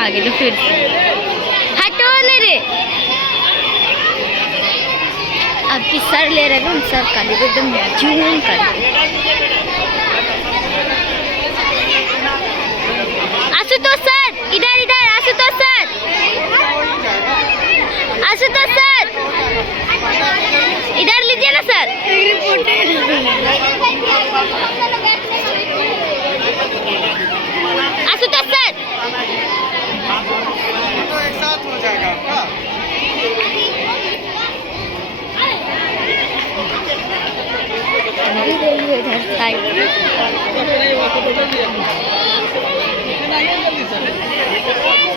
आगे तो फिर हटो ना रे अब की सर ले रहे हैं सर का एकदम जूम कर आशुतोष सर इधर इधर आशुतोष सर इधर लीजिए ना सर आशुतोष सर तो एक साथ हो जाएगा आपका इधर साइड